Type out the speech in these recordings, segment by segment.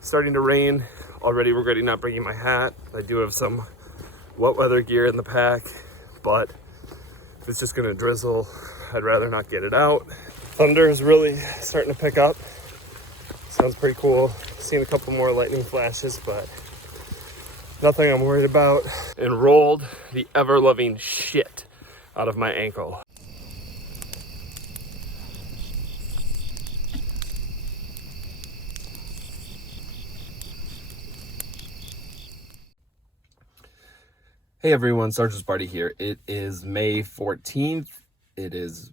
Starting to rain. Already regretting not bringing my hat. I do have some wet weather gear in the pack, but if it's just gonna drizzle, I'd rather not get it out. Thunder is really starting to pick up. Sounds pretty cool. Seen a couple more lightning flashes, but nothing I'm worried about. And rolled the ever-loving shit out of my ankle. Hey everyone, SGTSparty here. It is May 14th. It is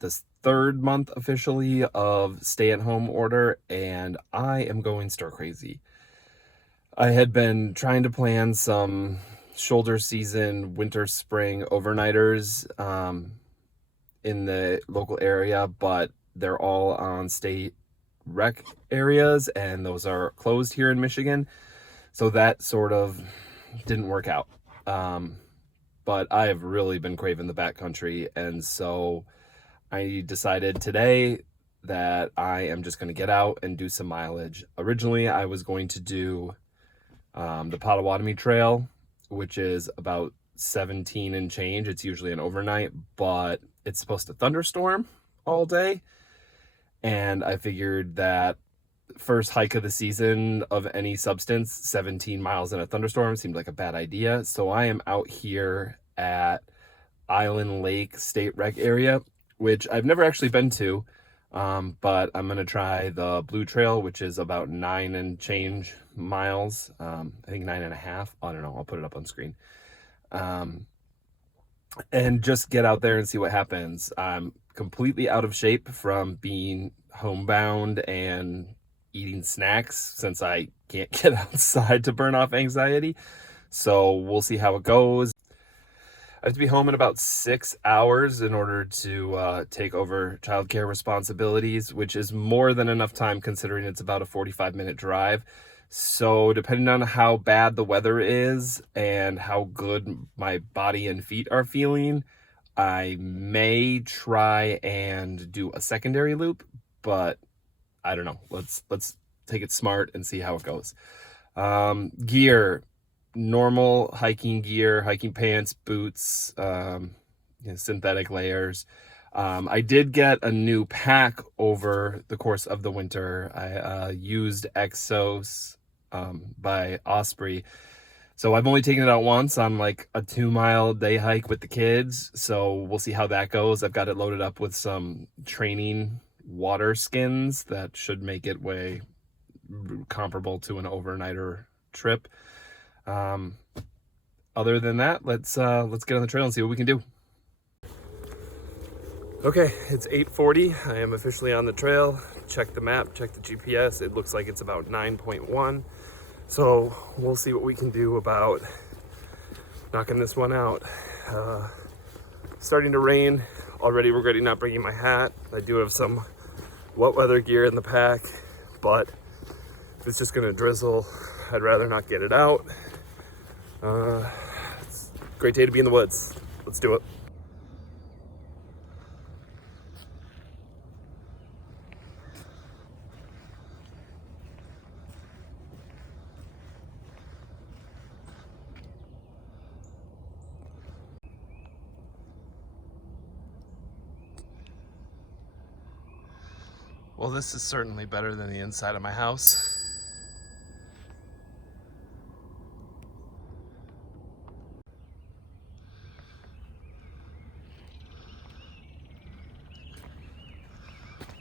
the third month officially of stay-at-home order, and I am going stir crazy. I had been trying to plan some shoulder season, winter, spring overnighters in the local area, but they're all on state rec areas, and those are closed here in Michigan. So that sort of didn't work out. But I have really been craving the backcountry, and so I decided today that I am just going to get out and do some mileage. Originally, I was going to do the Potawatomi Trail, which is about 17 and change. It's usually an overnight, but it's supposed to thunderstorm all day, and I figured that first hike of the season of any substance, 17 miles in a thunderstorm, seemed like a bad idea. So I am out here at Island Lake State Rec area, which I've never actually been to, but I'm going to try the Blue Trail, which is about 9 and change miles. I think 9.5. I don't know. I'll put it up on screen. And just get out there and see what happens. I'm completely out of shape from being homebound and eating snacks since I can't get outside to burn off anxiety. So we'll see how it goes. I have to be home in about 6 hours in order to take over childcare responsibilities, which is more than enough time considering it's about a 45-minute drive. So depending on how bad the weather is and how good my body and feet are feeling, I may try and do a secondary loop, but I don't know. Let's take it smart and see how it goes. Gear, normal hiking gear, hiking pants, boots, synthetic layers. I did get a new pack over the course of the winter. I used Exos by Osprey. So I've only taken it out once on like a 2-mile day hike with the kids. So we'll see how that goes. I've got it loaded up with some training water skins that should make it way comparable to an overnighter trip. Other than that, let's get on the trail and see what we can do. Okay, it's 8:40. I am officially on the trail. Check the map, check the GPS. It looks like it's about 9.1. So we'll see what we can do about knocking this one out. Starting to rain. Already regretting not bringing my hat. I do have some wet weather gear in the pack, but if it's just gonna drizzle, I'd rather not get it out. It's a great day to be in the woods. Let's do it. Well, this is certainly better than the inside of my house.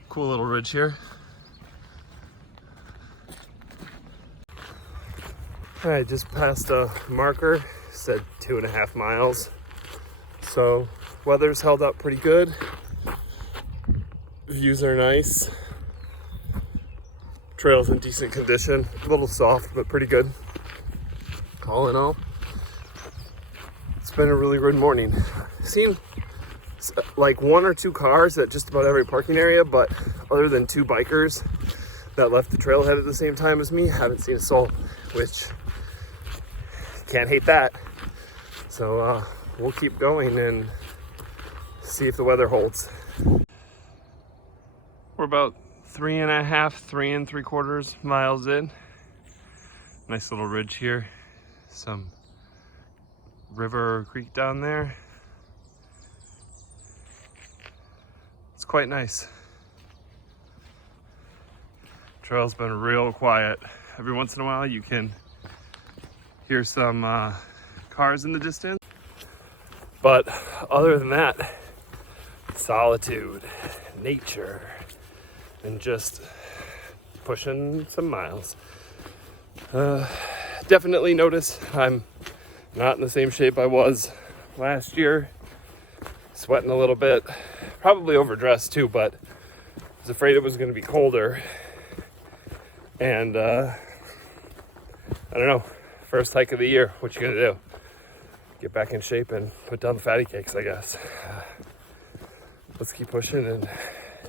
Cool little ridge here. I just passed a marker, said 2.5 miles. So weather's held up pretty good. Views are nice. Trail's in decent condition. A little soft, but pretty good. All in all, it's been a really good morning. Seen like 1 or 2 cars at just about every parking area, but other than 2 bikers that left the trailhead at the same time as me, haven't seen a soul, which can't hate that. So we'll keep going and see if the weather holds. We're about 3.75 miles in. Nice little ridge here. Some river or creek down there. It's quite nice. Trail's been real quiet. Every once in a while you can hear some cars in the distance. But other than that, solitude, nature, and just pushing some miles. Definitely notice I'm not in the same shape I was last year. Sweating a little bit, probably overdressed too, but I was afraid it was going to be colder. And I don't know, first hike of the year, what you gonna do? Get back in shape and put down the fatty cakes, I guess. Let's keep pushing and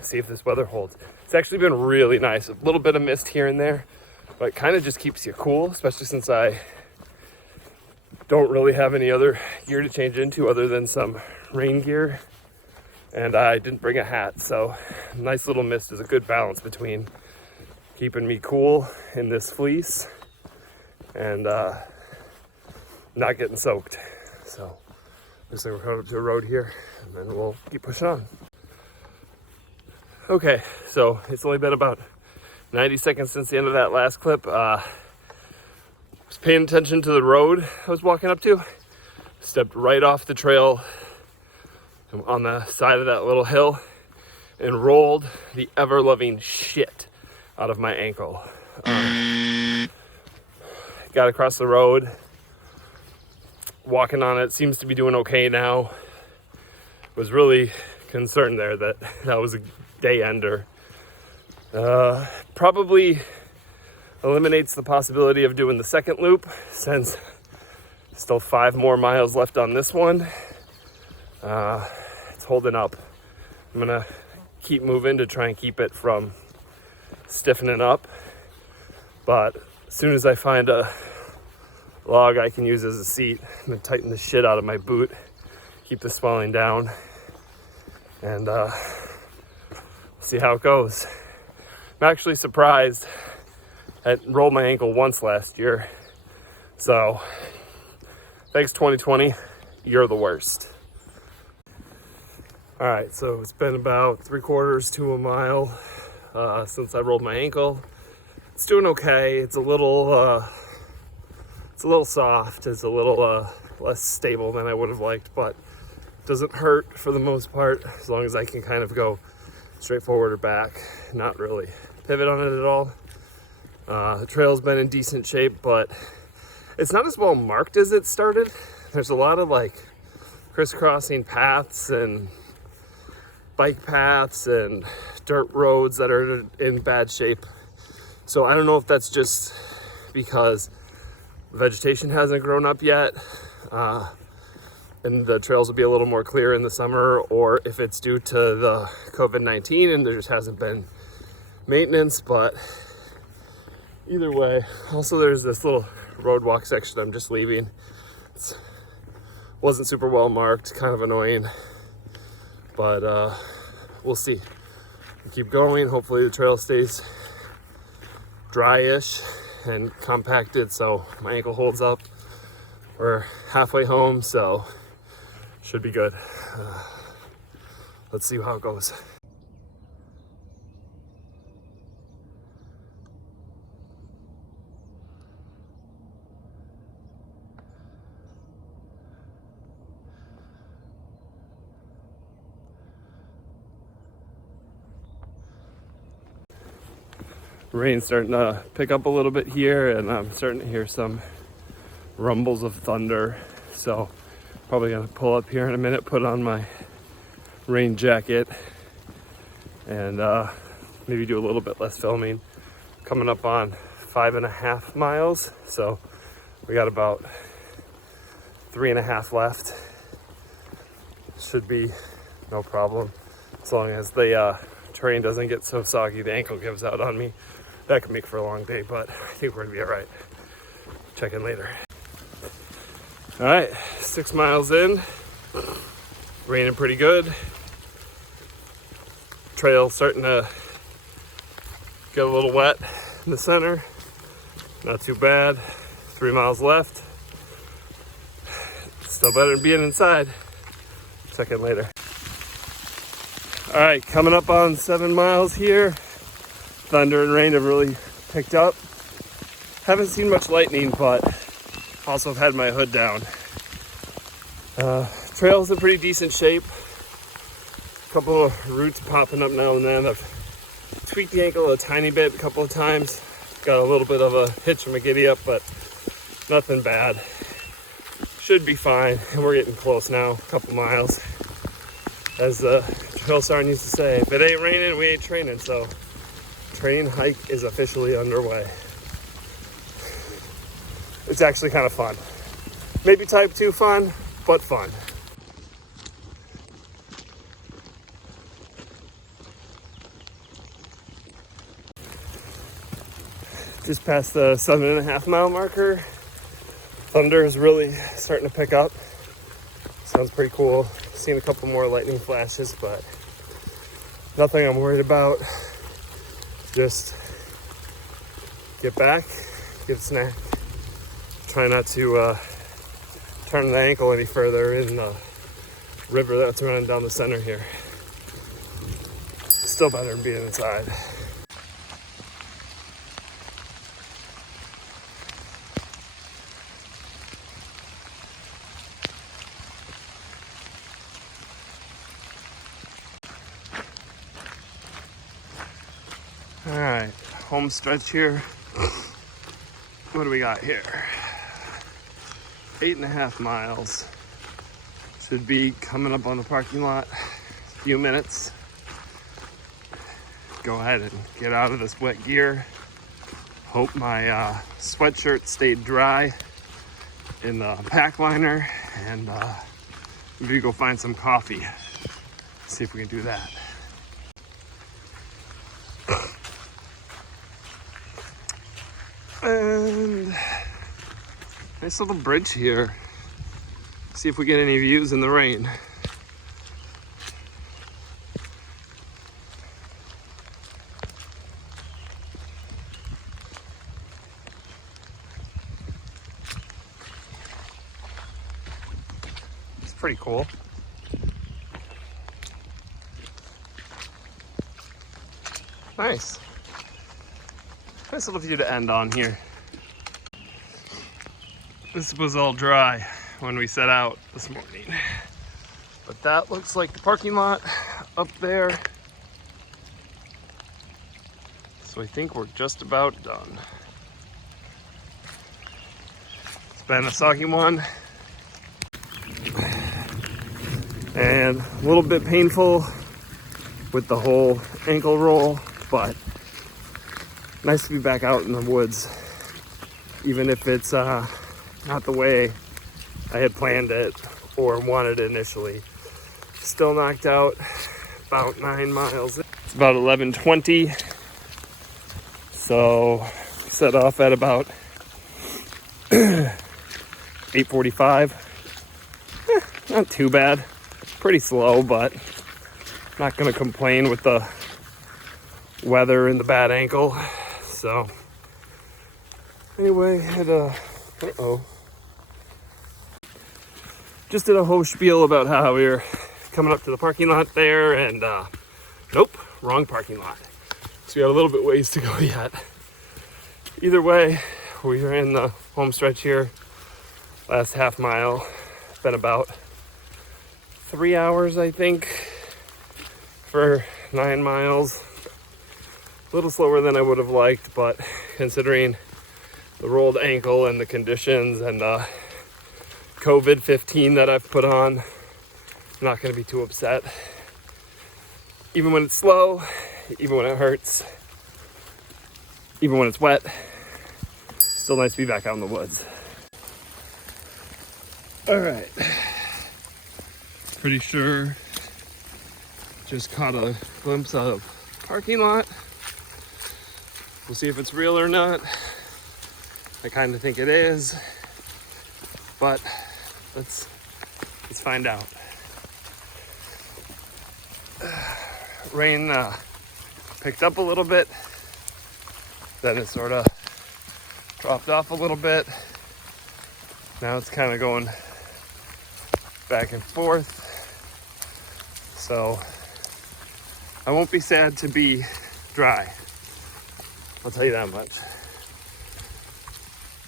see if this weather holds. It's actually been really nice. A little bit of mist here and there, but it kind of just keeps you cool, especially since I don't really have any other gear to change into other than some rain gear. And I didn't bring a hat, so nice little mist is a good balance between keeping me cool in this fleece and not getting soaked. So there's a road here, and then we'll keep pushing on. Okay, so it's only been about 90 seconds since the end of that last clip. I was paying attention to the road I was walking up to. Stepped right off the trail on the side of that little hill and rolled the ever-loving shit out of my ankle. Got across the road, walking on it, seems to be doing okay now. Was really concerned there that was a day ender. Probably eliminates the possibility of doing the second loop, since still 5 more miles left on this one. It's holding up. I'm gonna keep moving to try and keep it from stiffening up, but as soon as I find a log I can use as a seat, I'm gonna tighten the shit out of my boot, keep the swelling down, and see how it goes. I'm actually surprised. I rolled my ankle once last year, so thanks 2020, you're the worst. All right, so it's been about 3/4 to a mile since I rolled my ankle. It's doing okay. It's a little soft. It's a little less stable than I would have liked, but it doesn't hurt for the most part, as long as I can kind of go straight forward or back, not really pivot on it at all. The trail's been in decent shape, but it's not as well marked as it started. There's a lot of like crisscrossing paths and bike paths and dirt roads that are in bad shape. So I don't know if that's just because vegetation hasn't grown up yet, and the trails will be a little more clear in the summer, or if it's due to the COVID-19 and there just hasn't been maintenance. But either way, also there's this little road walk section I'm just leaving. It wasn't super well marked, kind of annoying, but we'll see. We keep going. Hopefully the trail stays dry-ish and compacted so my ankle holds up. We're halfway home, so should be good. Let's see how it goes. Rain's starting to pick up a little bit here, and I'm starting to hear some rumbles of thunder. So probably gonna pull up here in a minute, put on my rain jacket, and maybe do a little bit less filming. Coming up on 5.5 miles, so we got about 3.5 left. Should be no problem, as long as the terrain doesn't get so soggy the ankle gives out on me. That could make for a long day, but I think we're gonna be all right. Check in later. All right, 6 miles in, raining pretty good. Trail starting to Got a little wet in the center. Not too bad. 3 miles left. Still better than being inside. Check it later. All right, coming up on 7 miles here. Thunder and rain have really picked up. Haven't seen much lightning, but also have had my hood down. Trail's in pretty decent shape. A couple of roots popping up now and then. I've tweaked the ankle a tiny bit a couple of times. Got a little bit of a hitch from a giddy up, but nothing bad. Should be fine, and we're getting close now, a couple miles. As the trail sergeant used to say, if it ain't raining, we ain't training. So train hike is officially underway. It's actually kind of fun. Maybe type 2 fun, but fun. Just past the 7.5 mile marker. Thunder is really starting to pick up. Sounds pretty cool. Seen a couple more lightning flashes, but nothing I'm worried about. Just get back, get a snack. Try not to turn the ankle any further in the river that's running down the center here. Still better than being inside. All right, home stretch here. What do we got here? 8.5 miles. Should be coming up on the parking lot. A few minutes. Go ahead and get out of this wet gear. Hope my sweatshirt stayed dry in the pack liner, and maybe go find some coffee. See if we can do that. And nice little bridge here. See if we get any views in the rain. It's pretty cool. Nice. Nice little view to end on here. This was all dry when we set out this morning. But that looks like the parking lot up there. So I think we're just about done. It's been a soggy one. And a little bit painful with the whole ankle roll, but nice to be back out in the woods, even if it's not the way I had planned it or wanted it initially. Still knocked out about 9 miles. It's about 11:20, so we set off at about 8:45. Not too bad, pretty slow, but not gonna complain with the weather and the bad ankle. So anyway, had a just did a whole spiel about how we were coming up to the parking lot there, and nope, wrong parking lot. So we got a little bit ways to go yet. Either way, we are in the home stretch here. Last half mile, been about 3 hours, I think, for 9 miles. A little slower than I would have liked, but considering the rolled ankle and the conditions and COVID-15 that I've put on, I'm not going to be too upset. Even when it's slow, even when it hurts, even when it's wet, still nice to be back out in the woods. All right. Pretty sure just caught a glimpse of parking lot. We'll see if it's real or not. I kind of think it is, but let's find out. Rain picked up a little bit Then it sort of dropped off a little bit. Now it's kind of going back and forth. So I won't be sad to be dry. I'll tell you that much.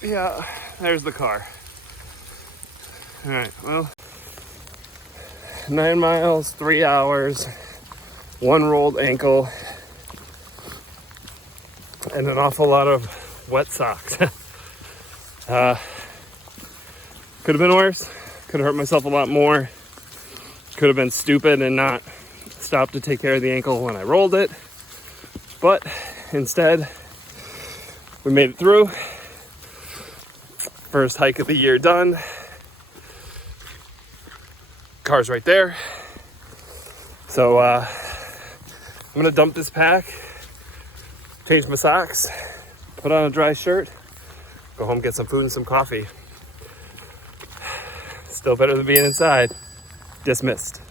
Yeah, there's the car. All right, well, 9 miles, 3 hours, 1 rolled ankle, and an awful lot of wet socks. Could have been worse. Could have hurt myself a lot more. Could have been stupid and not stopped to take care of the ankle when I rolled it. But instead, we made it through. First hike of the year done. Car's right there. So I'm gonna dump this pack, change my socks, put on a dry shirt, go home, get some food and some coffee. Still better than being inside. Dismissed.